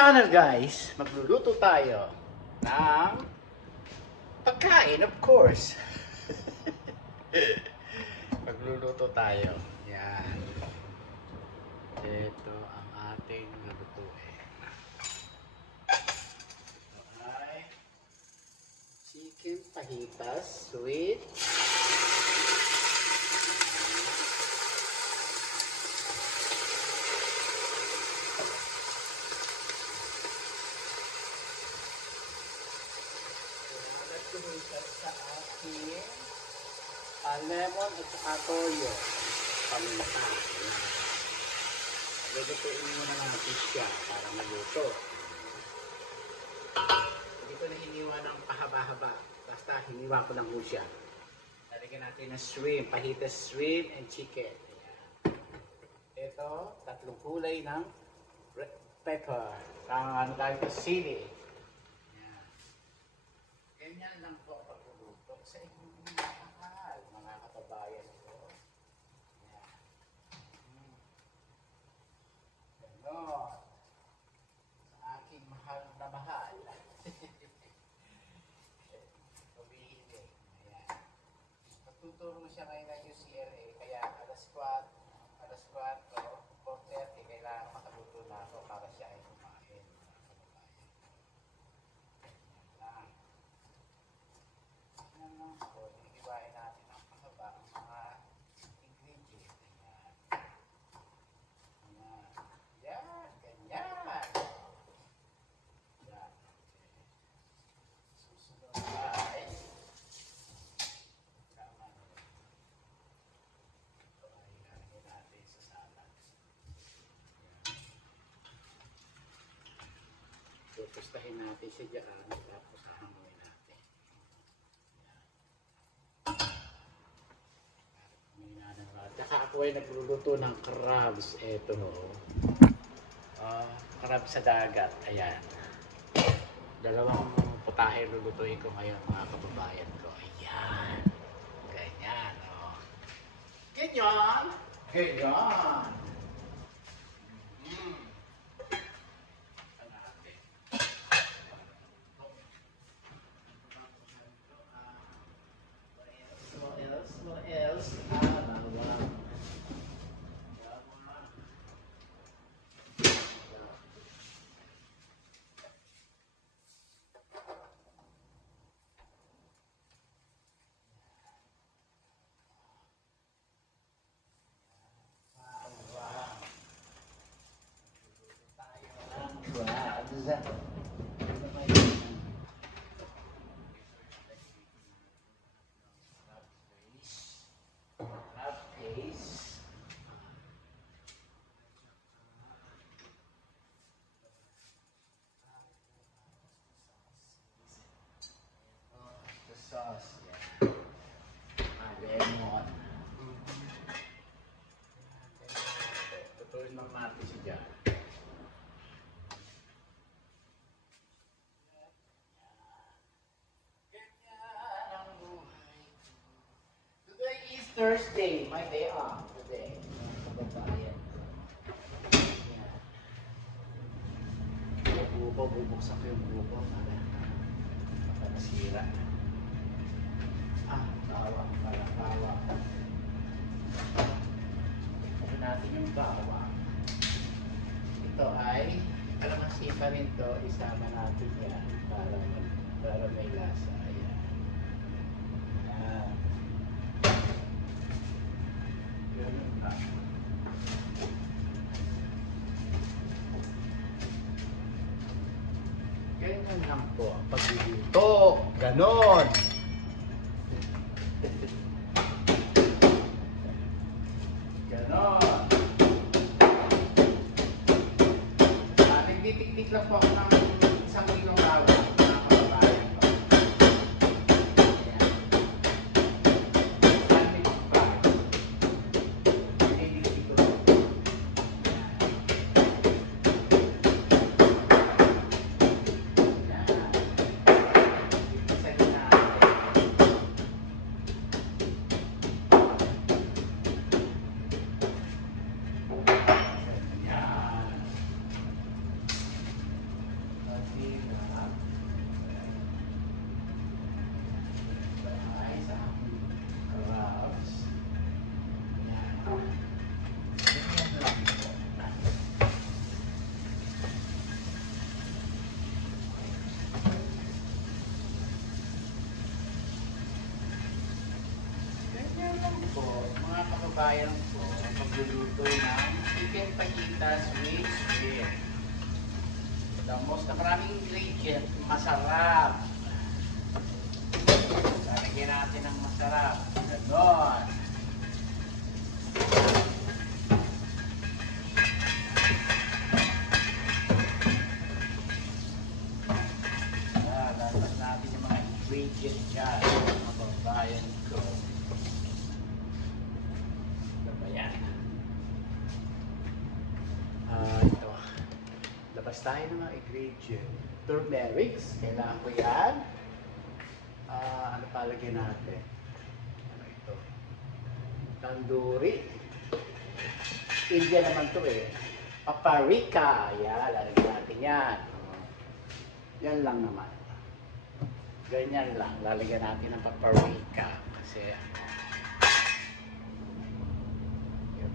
channel guys, magluluto tayo ng pagkain of course. Magluluto tayo. Yan. Ito ang ating lulutuin. Ito ay chicken fajitas with sa aking lemon at saka toyo. Paminta. Lulutuin muna natin siya para maluto. Hindi ko na hiniwa ng pahaba-haba. Basta hiniwa ko lang mo siya. Lalagyan natin ng shrimp. Fajitas shrimp and chicken. Ayan. Ito, tatlong kulay ng red pepper. Ano tayo ito? Sili. Ganyan lang po pagluluto sa inyong mahal, mga kababayan ko. Yan. Ganon. Sa aking mahal na mahal. Pumihili. Ayan. Magtuturo mo siya ngayon ng UCLA, kaya alas 4, 4:30, kailangan makaluto na ako para siya ay kumain. So, iiwain natin ang mahaba ang mga ingredients. Ayan. Ayan. Ganyan. Ayan. Susunod ay tama na. Ito ay ilalagay natin sa salad. Pupustahin natin siya dyan, tapos hahanguin natin. Tsaka ako ay nagluluto ng crabs. Ito, crabs sa dagat. Ayan. Dalawang putahe lulutuin ko ngayon, mga kababayan ko. Ayan. Ganyan, oh. Ganyan. Ganyan. What else? Sauce, yeah. Lemon. Tutuin lang natin si Jan. Ganyan ang buhay. Today is Thursday, my day off today. Kababayan. Bubuksan ko yung buko para masira. Bawang, bawang. Ito natin yung bawang. Ito ay, kalamansi pa rin to, isama natin yan para may lasa. Ayan. Ayan. Ganun lang. Ganyan lang po ang pagluluto. Ganon. Ganon. Nagtitiktik lang po ako ng isang kilong bawang, mga kababayan ko. Ayan. Sandwich pa. Nagtitiktik ko. Ayan. Isa din natin. kababayan ko, magluluto ng chicken fajitas with shrimp. The most na maraming ingredient, masarap. Lalagyan natin ng masarap. Ganon. Lalabas natin yung mga ingredient dyan. Mga kababayan ko. Ano ba yan? Ito. Labas tayo ng mga ingredient. Turmeric. Kailangan ko yan. Ano palagyan natin? Ano ito? Tandoori. India naman to eh. Paprika. Yan, lalagyan natin yan. Yan lang naman. Ganyan lang. Lalagyan natin ng paprika. Kasi yun.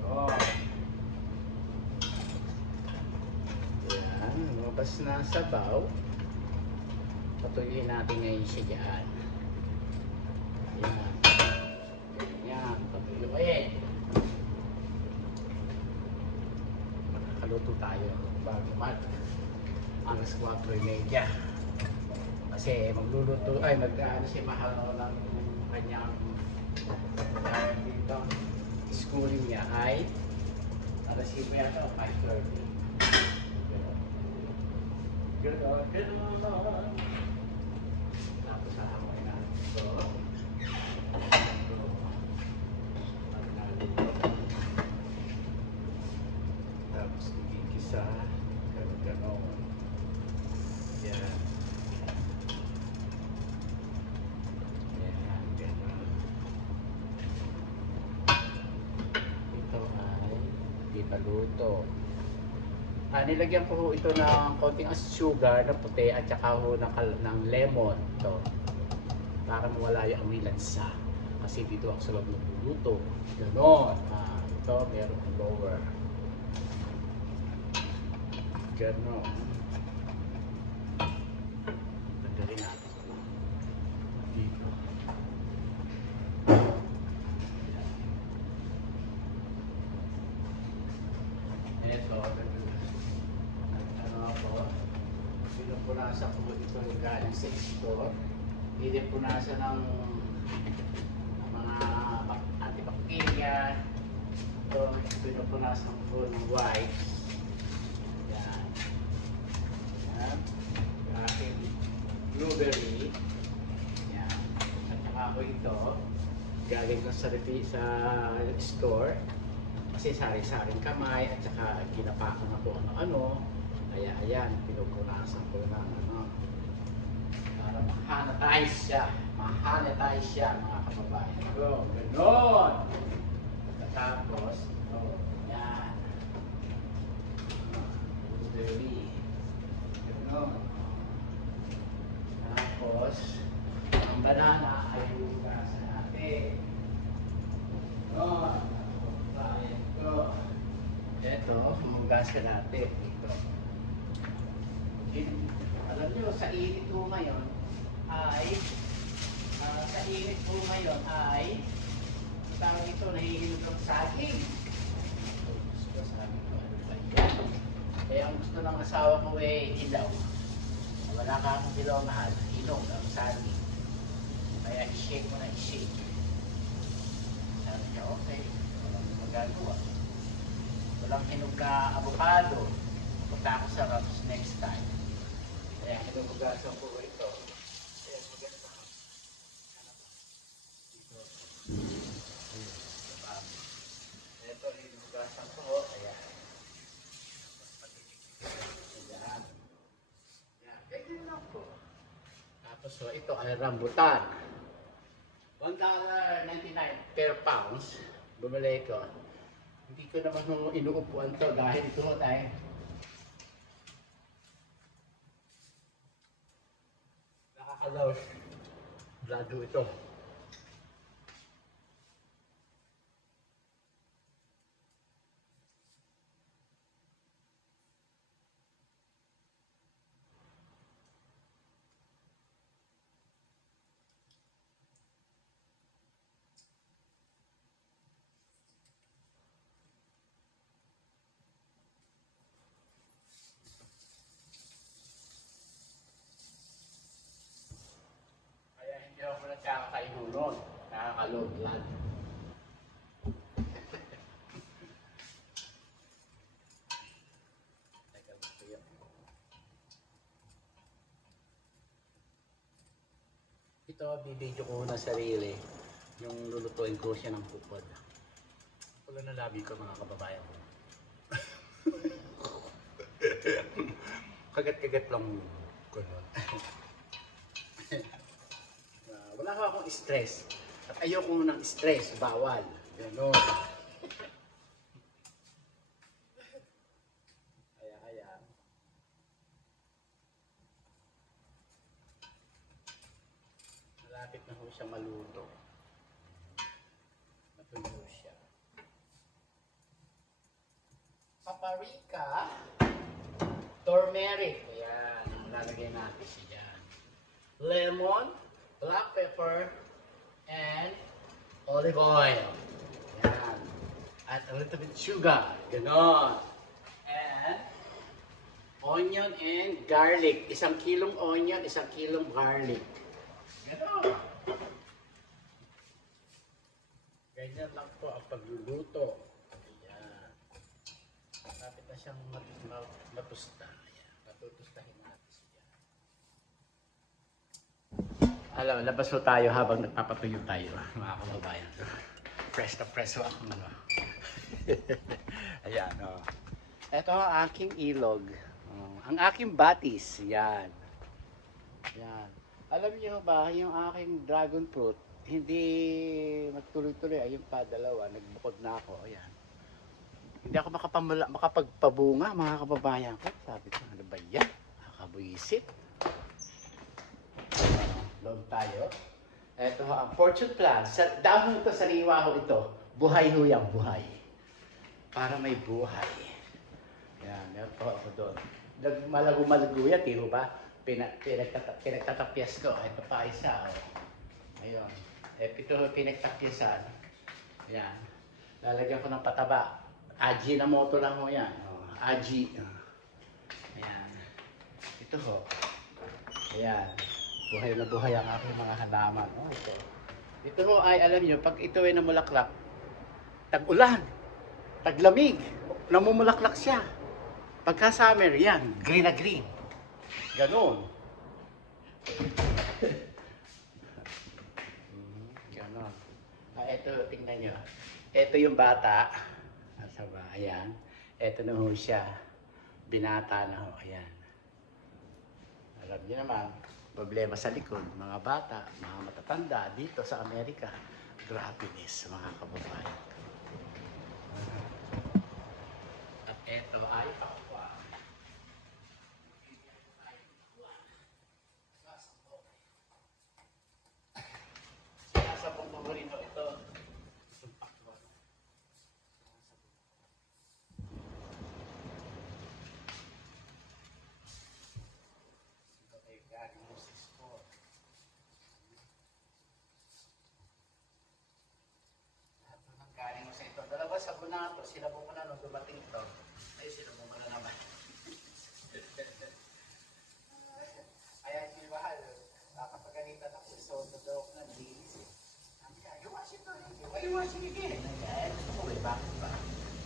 Yan. Lumabas na sa sabaw. Patuloyin natin ngayon siya dyan. Yan. Yan. Patuloyin. Makakaluto tayo bago alas 4:30. Kasi magluluto, mag-ano si Mahal ng kanyang dito, schooling niya ay alas 5 yata o 5:30. Gano'n. Tapos hahamoy natin ito. Tapos igigisa. Gano'n. Yan. Yan. Gano'n. Ito ay hindi pa luto. Nilagyan ko ho ito ng konting sugar na puti at saka ho ng lemon to para mawala yung amoy lansa kasi dito ako sa loob nagluluto. Ganon. Ito meron lower. Ganon. Tanggalin natin dito. Ito. Pinupunasan ko ito galing sa store. Hindi punasan ng mga antibacteria. Ito, pinupunasan ko ng wipes. Yan. Yan. Yung aking blueberry. Yan. At saka ako ito, galing ko sa store. Kasi sari-saring kamay at saka ginapakan ako ano-ano. Kaya ayan, pinupunasan ko ng para ma-sanitize siya. Ma-sanitize siya mga kababayan. So, gano'n. Tapos, yan. Blueberry. Gano'n. Tapos, ang banana ay hugasan natin. Gano'n. Kababayan ko. Ito, hugasan natin. Ito. Alam nyo, sa init po ngayon ay tawag ito, nahihinog ng saging. Gusto sabi ko, ano ba yan? Kaya ang gusto ng asawa ko hilaw. Wala ka akong hilaw mahal, hinog ang saging. Kaya i-shake mo na i-shake. Sabi niya, okay, walang magagawa. Walang hinog na avocado. Punta ako sa Raps next time. Kaya hinugasan ko ito. Kaya maganda. Dito. Ito hinugasan ko. Kaya yan. Yan. Ganyan lang po. Tapos ito ay rambutan. $1.99 per pounds. Bumili ko. Hindi ko naman inuupuan to dahil ito tayo. Nakakalaw. Blado ito. nunod. Nakaka-low blood. Ito, bibidyo ko na sarili. Yung lulutuin ko siya ng pupod. Wala na labi ko mga kababayan ko. Kagat-kagat lang ko nun. Wala ka akong stress. At ayoko ng stress. Bawal. Ganon. Kaya. Malapit na ho siya maluto. Matulo siya. Paprika. Turmeric. Ayan. Ang lalagay natin siya dyan. Lemon. Black pepper. And olive oil. Ayan. At a little bit sugar. Ganon. And onion and garlic. 1 kilong onion, 1 kilong garlic. Ganon. Ganyan lang po ang pagluluto. Ayan. Kapit na siyang matusta. Ayan. Matutustahin natin siya. Alam, labas po tayo habang nagpapatuyo tayo, mga kababayan. Press na press ako. Ano. Ayan, o. Ito ang aking ilog. Ang aking batis. Yan. Yan. Alam niyo ba, yung aking dragon fruit, hindi magtuloy-tuloy. Ayun pa, dalawa. Nagbukod na ako. Ayan. Hindi ako makapagpabunga, mga kababayan ko. Sabi ko, ano ba yan? Nakakabuisit. Log tayo. Ito ang fortune plant. Dahon ito, sariwa ho ito. Buhay ho yan, buhay. Para may buhay. Yan, meron po ako doon. Malago-malago yan, tiro ba? Pinagtatapyas ko. Ito pa isa. Oh. Ayun. Ito pinagtapyasan. Yan. Lalagyan ko ng pataba. Aji na moto lang ho yan. Oh, Aji. Ayan. Ito ho. Ayan. Buhay na buhay ang aking mga halaman. Oh, ito. Ito ho ay, alam nyo, pag ito ay namulaklak, tag-ulan, taglamig, namumulaklak siya. Pagka summer, yan, green na green. Ganon. Ganon. Ito, tingnan nyo. Ito yung bata. Asa ba? Ayan. Ito na ho siya. Binata na ho. Ayan. Alam nyo naman, problema sa likod, mga bata, mga matatanda dito sa Amerika. Grabeness, mga kababayan. At ito ay pakwa. Sinasabong ko rin ito. Pakwa. Ito ay galing mo sa store. Galing mo sa ito. Dalawa sa bunato. Sila po muna nung dumating ito. Ay, sila po muna naman. Ayan, mahal. Nakapagalitan ako. So, daw ako nag-iisip. Sabi ka, iwasin to. Iwasin again. Ayan, umuwi. Bakit ba?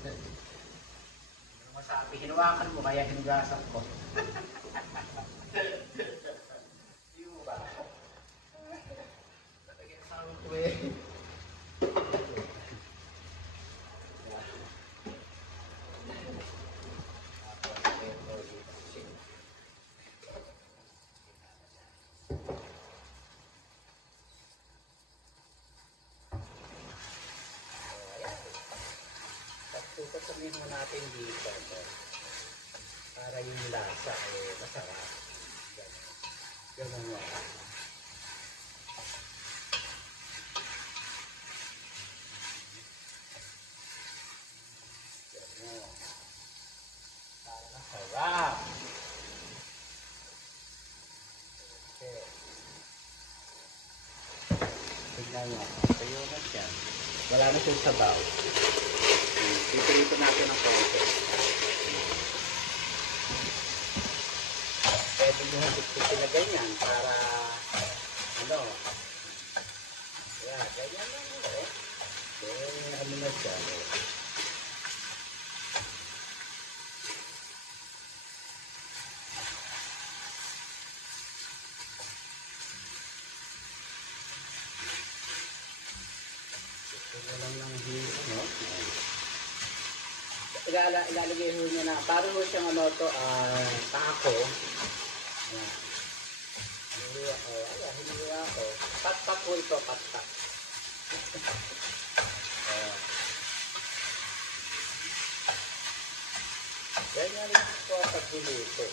Ano masabi? Hinawakan mo, kaya hinugasan ko. Hindi mo ba? Talagyan sa ako ko eh. Sasabihin mo natin dito para yung lasa ay masarap. Ganun mo. Ganun. Para masarap. Okay. Tignan mo. Tayo na siya. Wala na siyang sabaw. Ito natin ang konti. Pwede nyo higit na ganyan para ano, na siya. Ito lang ng hino. Ilalagay ho niya na, parang ho siyang ano to, tako. Ayan. Hiniwa ko. Pat-pat po ito, pat-pat. Ganyan rin po ang pagluluto.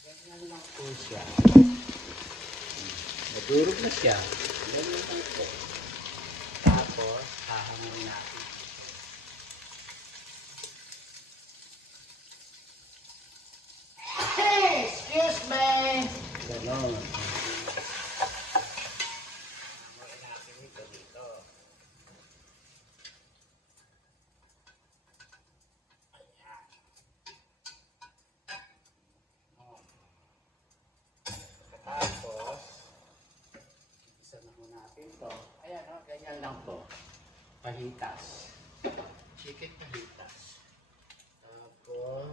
Ganyan lang po siya. Nadurog na siya. Ganyan lang po. Tapos, hahangin natin. Hey! Excuse me! Ganon. Hangin natin ito dito. Ayan. Tapos, isa na ho natin to. Ayan o, ganyan lang po. Pahitas. Chicken pahitas. Tapos,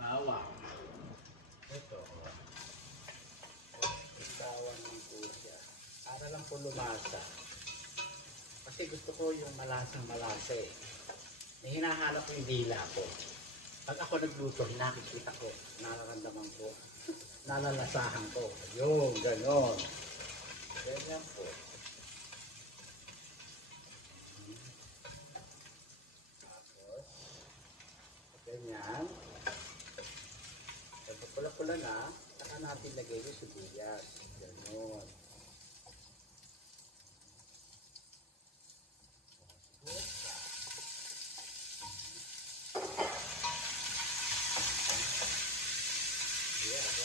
bawang. Ito. Bawang ng pusa. Para lang po lumasa. Kasi gusto ko yung malasang malasa eh. Hinahanap ko yung dila ko. Pag ako nagluto, nakikita ko, nararamdaman ko, nalalasahan ko. Yung, ganon. Ganyan po. Tapos, ganyan. Pag pula-pula na, saka natin lagay yung sibuyas. Ganon.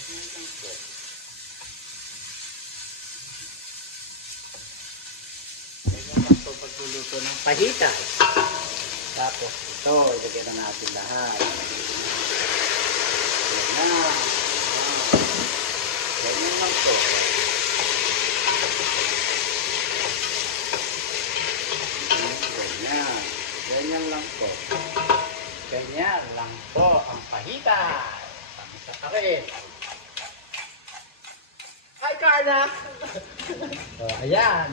Ganyan lang po. Ganyan lang po pagluluto ng pahitas. Tapos ito, ilagay na natin lahat. Ganyan na. Ganyan lang po. Ganyan. Ganyan lang po. Ganyan lang po ang pahitas. Sa karin. Hi, Carla! Ayan.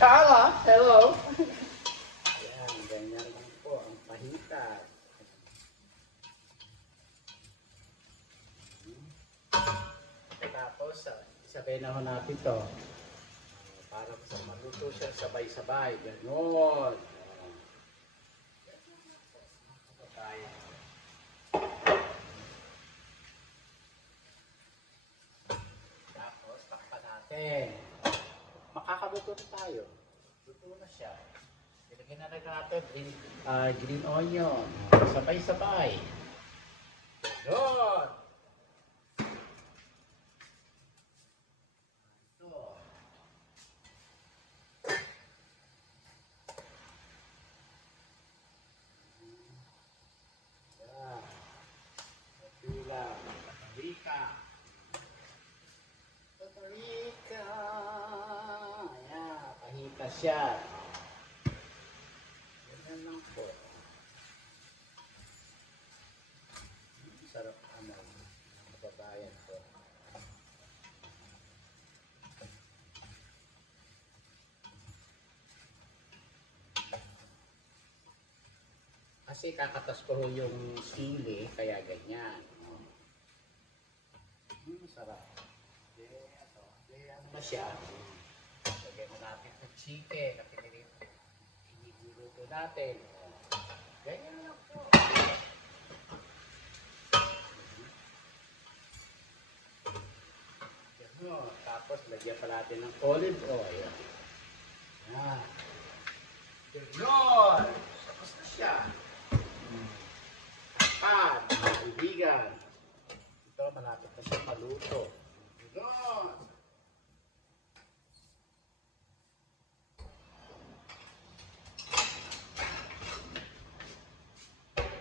Carla, hello! Ayan, ganyan lang po ang pahitas. Tapos, isabay na ho natin ito. Para sa maluto siya sabay-sabay. Ganon. Tapos, takpan natin. Makakaluto na tayo. Luto na siya. Ilagyan na natin green onion. Sabay-sabay. Ganon. Paprika. Ayan, pahitas siya. Ganyan lang po. Sarap ano, mababayan po. Kasi kakatas ko yung sili, kaya ganyan. Sarap. Ano na siya? Lagyan mo natin yung chicken na pinililuto natin. Ganyan lang po. Tapos lagyan pa natin ng olive oil. Yan. Ganon! Tapos na siya. Pan, mga kaibigan. Ito, malapit na siya maluto. Ganon.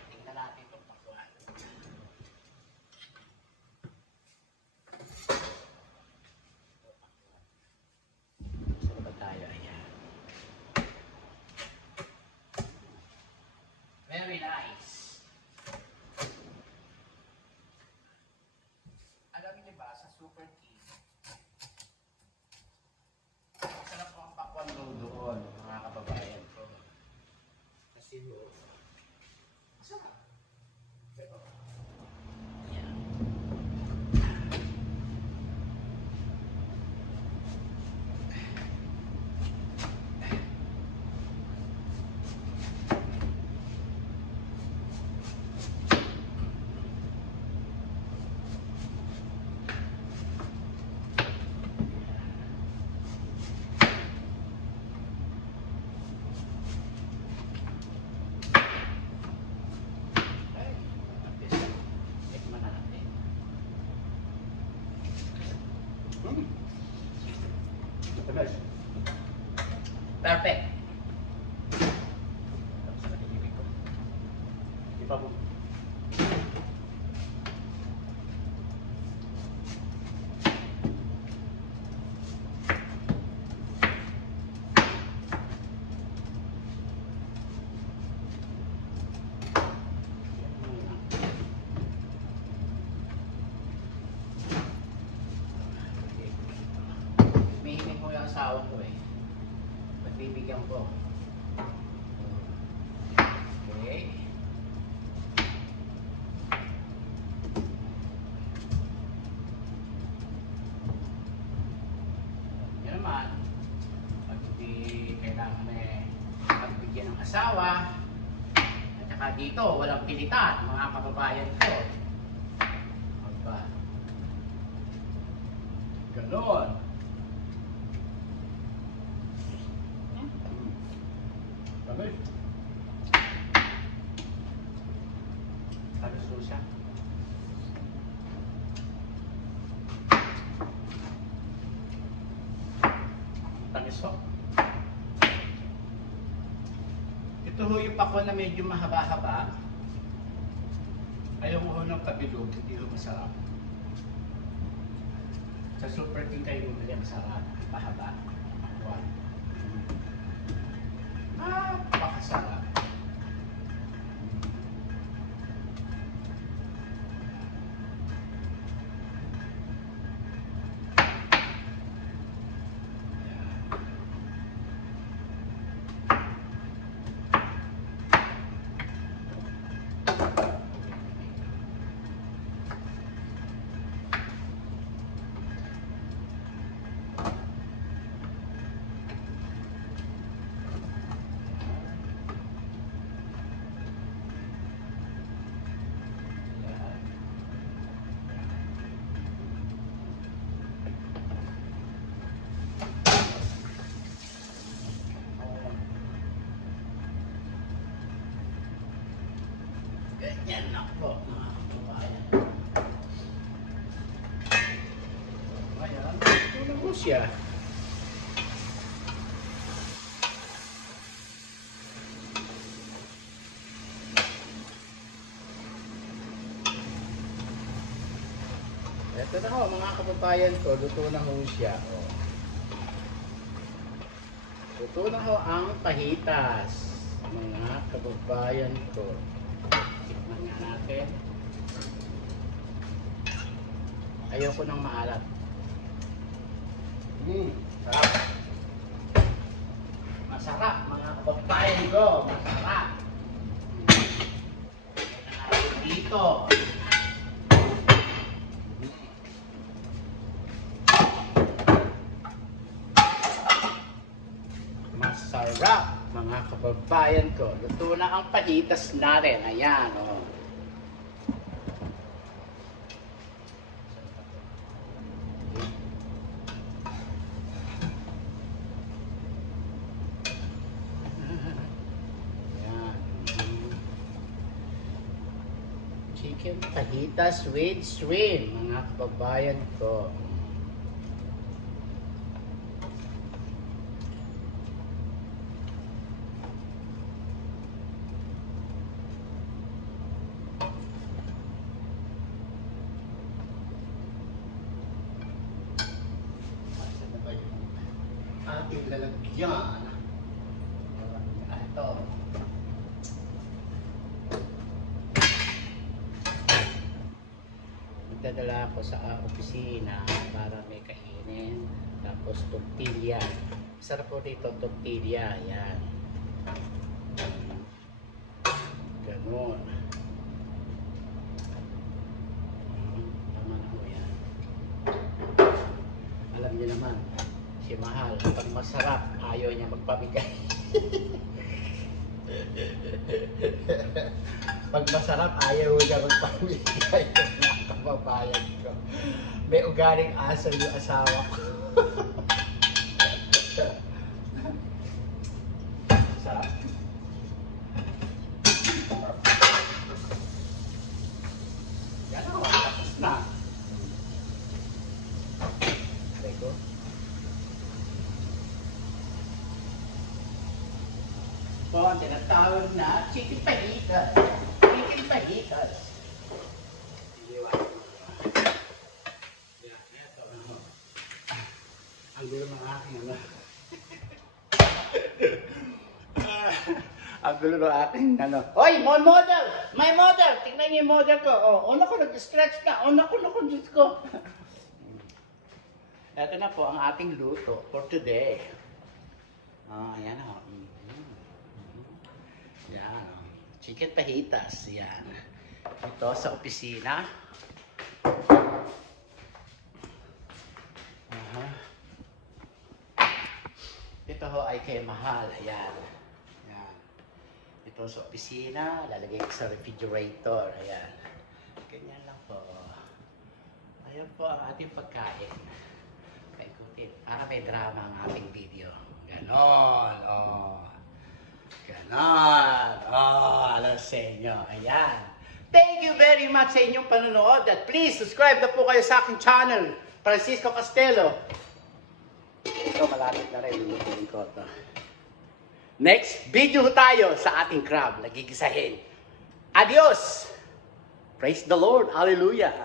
Tingnan natin itong pakwan. Saan ba tayo? Ayan. Very nice. Alam niyo ba, sa Super King, masarap po ang pakwan doon, mga kababayan ko. Kasi ho, masarap. Pero, ayan. Ay, mabis. Tikman natin. Mabis. Perfect. Tapos na ibig ko. Di pa po. Mihinig mo yung asawa ko eh. Pagbibigyan ko. Okay. Yan naman. Pag hindi kailangan pagbigyan ng asawa, at saka dito, walang pilitan, mga kababayan ko. Aba. Ganon. Tamis. Tamis po siya. Tamis po. Ito ho yung pakwan na medyo mahaba-haba. Ayaw mo ho ng pabilog, hindi ho masarap. Sa Super King kayo bumili ang sarap. Pahaba. Pakwan. Napakasarap. Ganyan lang po, mga kababayan. Ngayon, ito na po siya. Ito na ho, mga kababayan ko, luto na ho siya. Oh. Luto na ho ang pahitas, mga kababayan ko. Tikman nga natin. Ayoko ng maalat. Sarap. Masarap, mga kababayan ko. Masarap. Dito. Masarap, mga kababayan ko. Luto na ang pahitas natin. Ayan, oh. Ayan. chicken fajitas with shrimp, mga kababayan ko. Saan na ba yung ating lalagyan? Ito. Magdadala ako sa opisina para may kainin. Tapos tortilla. Sarap po dito tortilla. Yan. Ganon. Tama na po yan. Alam niyo naman, si Mahal, pag masarap, ayaw niya magpamigay. Pag masarap, ayaw niya magpamigay. Mga kababayan ko. May ugaling aso yung asawa ko. Sarap. Yan ako, tapos na. Teko. Po, ang tinatawag na chicken fajitas. Chicken fajitas. Ang gulo ng aking ano. Ang gulo ng aking ano. Hoy, model! My model! Tingnan niyo yung model ko. Oh, naku, nag-stretch na. Oh, naku, Diyos ko. Ito na po ang ating luto for today. Ayan o. Yan. Chicken fajitas. Yan. Ito sa opisina. Ito ho ay kay Mahal. Ayan. Ayan. Ito sa opisina. Lalagay ko sa refrigerator. Ayan. Ganyan lang po. Ayan po ang ating pagkain. Paikutin. Para may drama ang ating video. Ganon. Oh. Ganon. Oh, alam sa inyo. Ayan. Thank you very much sa inyong panonood. At please, subscribe na po kayo sa aking channel. Francisco Castelo. Ito, malapit na rin. Lutuin ko ito. Next video tayo sa ating crab. Nagigisahin. Adios! Praise the Lord. Hallelujah!